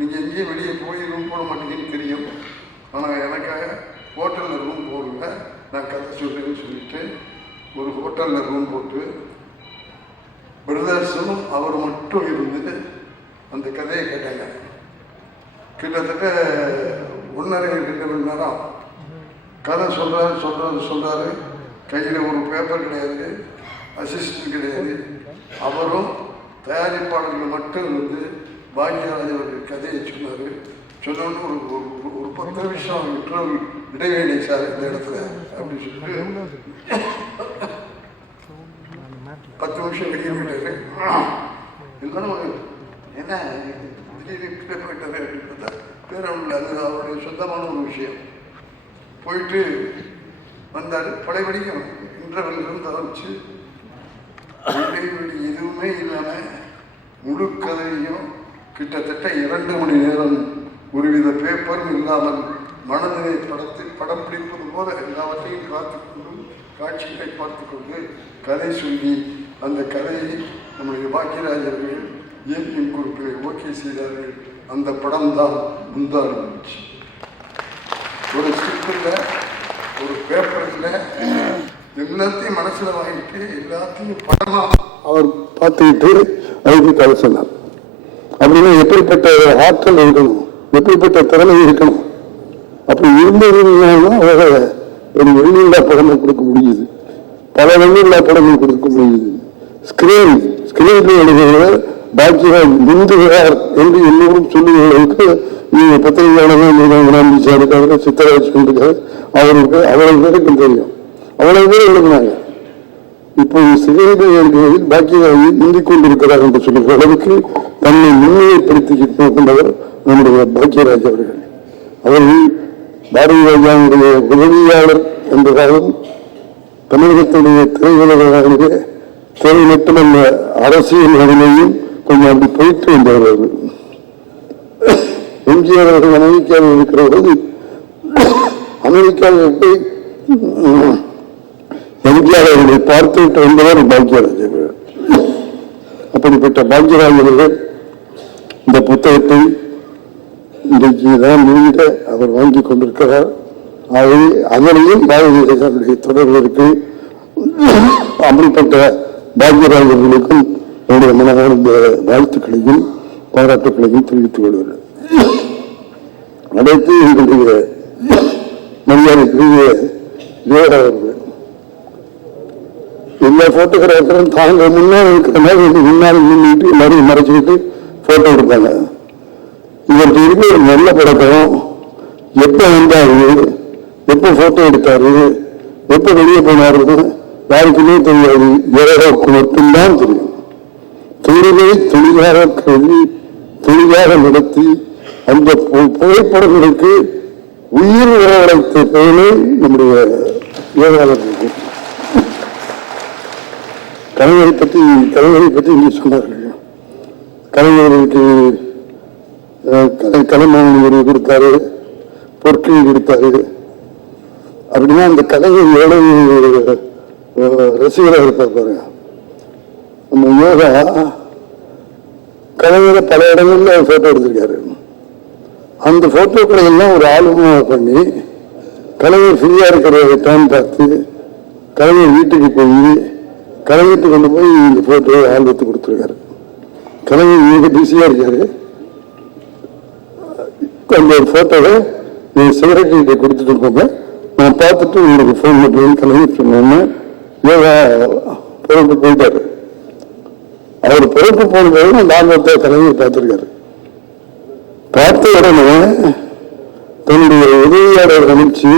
நீங்கள் எங்கேயும் வெளியே போய் ரூம் போட மாட்டீங்கன்னு தெரியும். ஆனால் எனக்காக ஹோட்டலில் ரூம் போடுங்க, நான் கதை சொல்கிறேன்னு சொல்லிட்டு ஒரு ஹோட்டலில் ரூம் போட்டு பிரதர்ஸும் அவர் மட்டும் இருந்து அந்த கதையை கேட்டாங்க. கிட்டத்தட்ட 1.5-2 மணி நேரம் கதை சொல்கிறாரு. கையில் ஒரு பேப்பர் கிடையாது, அசிஸ்டன்ட் கிடையாது. அவரும் தயாரிப்பாளர்கள் மட்டும் இருந்து பாக்யராஜ் அவர்கள் கதையை சொன்னார். சொன்னோன்னு ஒரு 10 நிமிஷம் இடைவேளை சார் இந்த இடத்துல அப்படின்னு சொல்லிட்டு 10 நிமிஷம் வெளியே போயிட்டாரு. இருந்தாலும் என்ன திடீர்னு போயிட்டாரு அப்படின்னு பார்த்தா பேரவர்கள் அது அவருடைய சொந்தமான ஒரு விஷயம். போயிட்டு வந்தார். பழையபடிக்கும் இன்டர்வெல்லிருந்து ஆரம்பிச்சு இடைவெளி எதுவுமே இல்லாமல் முழு கதையும் கிட்டத்தட்ட 2 மணி நேரம் ஒருவித பேப்பரும் இல்லாமல் மனதினை படம் பிடிப்பது போல எல்லாவற்றையும் காத்துக்கொண்டும் காட்சிகளை பார்த்து கொண்டு கதை சொல்லி அந்த கதையை நம்முடைய பாக்யராஜ் அவர்கள் இயற்கையின் குறிப்பில் ஓகே செய்தார்கள். அந்த படம் தான் முந்தாடி முடிச்சு. ஒரு ஸ்கிரிப்டில் ஒரு பேப்பரில் எல்லாத்தையும் மனசில் வாங்கிட்டு எல்லாத்தையும் படமாக அவர் பார்த்துக்கிட்டு அதுக்கு கதை சொன்னார். அப்படின்னா எப்படிப்பட்ட ஆற்றல் இருக்கணும், எப்படிப்பட்ட திறமை இருக்கணும். அப்படி இருந்ததுன்னா அவரை ஒரு வெள்ளில்லா படமை கொடுக்க முடியுது, பல வெள்ளில்லா படமை கொடுக்க முடியுது. ஸ்கிரீன் எழுதுகிற பாக்யராஜ் முந்துகிறார் என்று எல்லோரும் சொல்லுகிறவர்களுக்கு நீங்க பத்திரிகையாளர்கள் சித்தராஜ் கொண்டிருக்காரு. அவருக்கு அவ்வளவு பேருக்கு தெரியும், அவ்வளவு பேர் எழுதினாங்க. இப்போ சிறையில் எழுதுவதில் பாக்யராஜ் முந்திக் கொண்டிருக்கிறார் என்று சொல்லுகிற அளவுக்கு தன்னை முன்னிலைப்படுத்திக்கிட்டு கொண்டவர் நம்முடைய பாக்யராஜ் அவர்கள். அவர்கள் பாரதி ராஜாவுடைய உதவியாளர் என்றாலும் தமிழகத்துடைய திரையுலகிலே திரை மட்டுமல்ல அரசியல் நிலைமையும் கொஞ்சம் அப்படி போயிட்டு வந்தவர். எம்ஜிஆர் அவர்கள் அமெரிக்காவில் இருக்கிற போது அமெரிக்காவில் போய் எம்ஜிஆர் அவர்களை பார்த்துவிட்டு வந்தவர் பாக்யராஜ் அவர்கள். அப்படிப்பட்ட பாக்யராஜ் அவர்கள் இந்த புத்தகத்தை இன்றைக்கு தான் வெளியிட அவர் வாங்கி கொண்டிருக்கிறார். ஆகவே அதனையும் பாரதிய தொடர்களுக்கு அப்படிப்பட்ட பாக்யராஜ் அவர்களுக்கும் என்னுடைய மனமார்ந்த வாழ்த்துக்களையும் பாராட்டுக்களையும் தெரிவித்துக் கொள்கிறேன். அடுத்து எங்களுடைய மரியாதைக்குரிய யோகா அவர்கள் எல்லா போட்டோகிராஃபரும் தாங்க முன்னால் இருக்கிற மாதிரி முன்னால் நின்றுட்டு எல்லாரையும் மறைச்சிக்கிட்டு போட்டோ எடுப்பாங்க. இவருக்கு இருக்க ஒரு நல்ல பழக்கம், எப்போ வந்தாரு, எப்போ போட்டோ எடுத்தாரு, எப்போ வெளியே போனாரு யாருக்குமே தெரியாது. யோகாவுக்கு மட்டும்தான் தெரியும். தொழிலை தொழிலாக கல்வி தொழிலாக நடத்தி அந்த புகைப்படங்களுக்கு உயிர் வரவழைத்த பெயரே நம்முடைய யோகாளர்கள். கலைஞரை பற்றி இங்கே சொன்னார்கள். கலைஞர்களுக்கு கலைமானி விருது கொடுத்தாரு, பொற்கிழி கொடுத்தாரு. அப்படின்னா அந்த கலைஞர் எவ்வளவு ரசிகராக இருப்பார் பாருங்க. நம்ம யோகா கலைஞரை பல இடங்கள்ல போட்டோ எடுத்திருக்காரு. அந்த போட்டோக்களை எல்லாம் ஒரு ஆல்பமாக பண்ணி கலைஞர் ஃப்ரீயா இருக்கிற டைம் பார்த்து கலைஞர் வீட்டுக்கு போய் கலைஞர்கிட்ட கொண்டு போய் இந்த போட்டோ ஆல்பத்தை கொடுத்துருக்காரு. கலைஞர் மிக பிஸியா இருக்காரு. அந்த ஒரு போட்டோவை நீங்க செக்ரட்டரிகிட்ட கொடுத்துட்டு போங்க, நான் பார்த்துட்டு உங்களுக்கு போன் பண்ணுறேன் கலைஞர் சொன்னோன்னு யோகா பொறுப்பு போயிட்டாரு. அவர் பொறுப்பு போனது அந்த ஆல்பத்தை கலைஞர் பார்த்திருக்காரு. பார்த்த உடனே தன்னுடைய உதவியாளர் கணிச்சு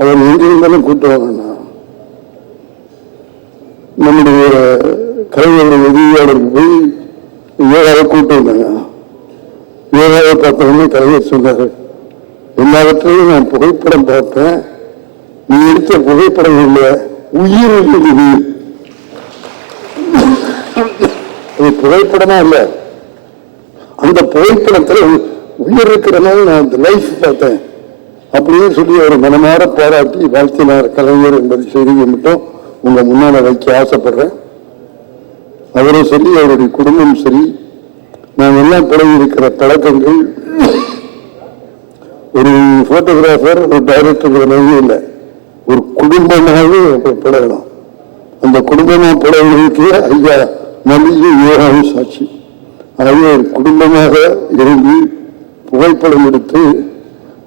அவர் எங்கிருந்தாலும் கூட்டுவாங்கன்னா நம்முடைய கலைஞருடைய உதவியாளருக்கு போய் யோகாவை கூட்டு வந்தாங்க. யோகாவை பார்த்தவொடனே கலைஞர் சொன்னார், எல்லாவற்றையும் நான் புகைப்படம் பார்த்தேன், நீ எடுத்த புகைப்படம் இல்லை உயிர் இருக்குது. அது புகைப்படமா இல்லை, அந்த புகைப்படத்துல உயிர் இருக்கிற மாதிரி நான் அந்த லைஃப் பார்த்தேன் அப்படின்னு சொல்லி அவர் மனமாற பாராட்டி வாழ்த்தினார் கலைஞர் என்பது செய்தியை மட்டும் உங்க முன்னால வைக்க ஆசைப்படுறேன். அவரும் சரி அவருடைய குடும்பம் சரி, நாம் எல்லாம் பழகி இருக்கிற பழக்கங்கள் ஒரு போட்டோகிராஃபர் ஒரு டைரக்டர் இல்லை, ஒரு குடும்பமாகவே பழகணும். அந்த குடும்பமா பழகிறதுக்கு ஐயா நல்ல யோகாவும் சாட்சி. ஆகவே ஒரு குடும்பமாக இருந்து புகைப்படம் எடுத்து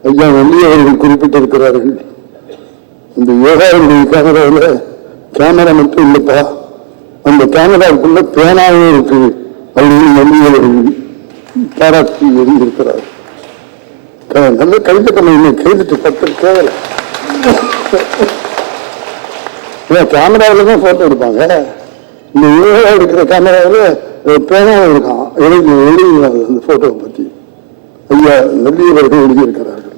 ஐயா நல்லி அவர்கள் குறிப்பிட்டிருக்கிறார்கள். இந்த யோகாவுடைய கேமராவில் கேமரா மட்டும் இல்லப்பா, அந்த கேமராவுக்குள்ள பேனாவே இருக்கு அப்படின்னு நல்லி அவர்கள் பாராட்டி எழுந்திருக்கிறார். நல்ல கவிதை பண்ண கைதிட்டு பத்து கேவல கேமராவில தான் போட்டோ எடுப்பாங்க. இந்த யோகா இருக்கிற கேமராவில் பேனாவை இருக்கான் எழுதினாங்க. அந்த போட்டோவை பற்றி ஐயா நல்லியவர்கள் எழுதியிருக்கிறார்கள்.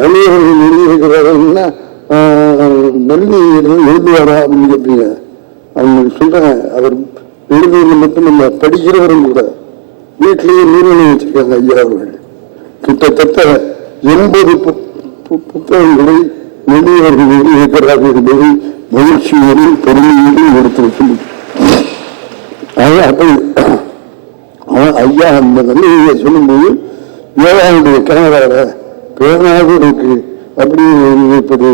நல்லியவர்கள் எழுதியிருக்கிறார்கள்னா நல்லி எழுதுவாரா அப்படின்னு கேட்பீங்க. அவங்க சொல்றேன், அவர் எழுதுவது மட்டும் இல்லை, படிக்கிறவரும் கூட. வீட்டிலேயே நீர்நிலை வச்சிருக்காங்க ஐயா அவர்கள். கிட்டத்தட்ட 80 புத்தகங்களை நல்லியவர்கள் எழுதியிருக்கிறார்கள் என்பதை மகிழ்ச்சியோடும் பெருமையோடும் எடுத்து சொல்லி ஐயா அந்த நல்லியை சொல்லும்போது யோகாவுடைய கேமராவை பேராக இருக்கு அப்படின்னு இருப்பது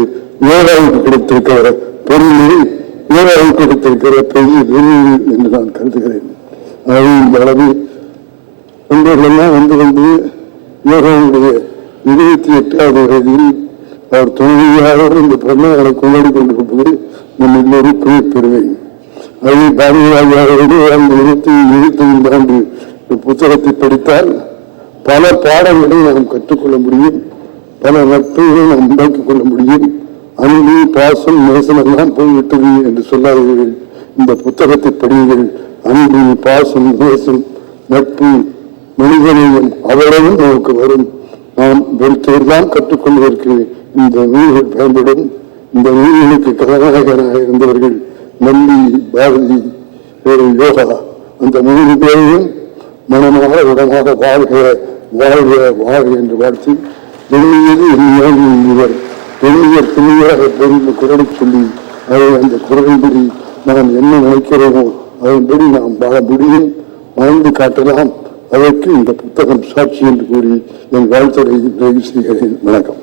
யோகாவுக்கு கிடைத்திருக்கிற பெருமை, யோகாவுக்கு கிடைத்திருக்கிற பெரிய பெருமை என்று நான் கருதுகிறேன். அது இந்த அளவு நண்பர்களெல்லாம் வந்து யோகாவுடைய 28வது வயதில் அவர் தொழிலாளர் இந்த பொருளாதார கொண்டாடி கொண்டிருப்பது நம் எல்லோருக்கும் பெருமை. அது பாரதியாரோடு அந்த 25 ஆண்டு புத்தகத்தை படித்தால் பல பாடங்களை நாம் கற்றுக்கொள்ள முடியும், பல நட்புகளை நாம் உண்டாக்கிக் கொள்ள முடியும். அன்பு, பாசம், நேசம் எல்லாம் போய்விட்டது என்று சொல்லாதீர்கள். இந்த புத்தகத்தை படியுங்கள். அன்பு, பாசம், நேசம், நட்பு, மனிதனையும் அவ்வளவும் நமக்கு வரும். நாம் வெறுத்தவர்தான் கற்றுக்கொள்வதற்கு இந்த நூல்கள் பயன்படும். இந்த நூல்களுக்கு கதாநாயகராக இருந்தவர்கள் நல்லி, பாரதி, யோகா. அந்த 3 பேரையும் மனமாக உடனாக வாழ்க வாழ்க வாழ்க என்று வாழ்த்தி எண்ணியது இவர் எண்ணியர் துணியாக பெருந்து குரலை சொல்லி அதை அந்த குரலின்படி நாம் என்ன நினைக்கிறோமோ அதன்படி நாம் வாழ முடியும், வாழ்ந்து காட்டலாம். அதற்கு இந்த புத்தகம் சாட்சி என்று கூறி என் வாழ்த்துறை நிறைவு செய்கிறேன். வணக்கம்.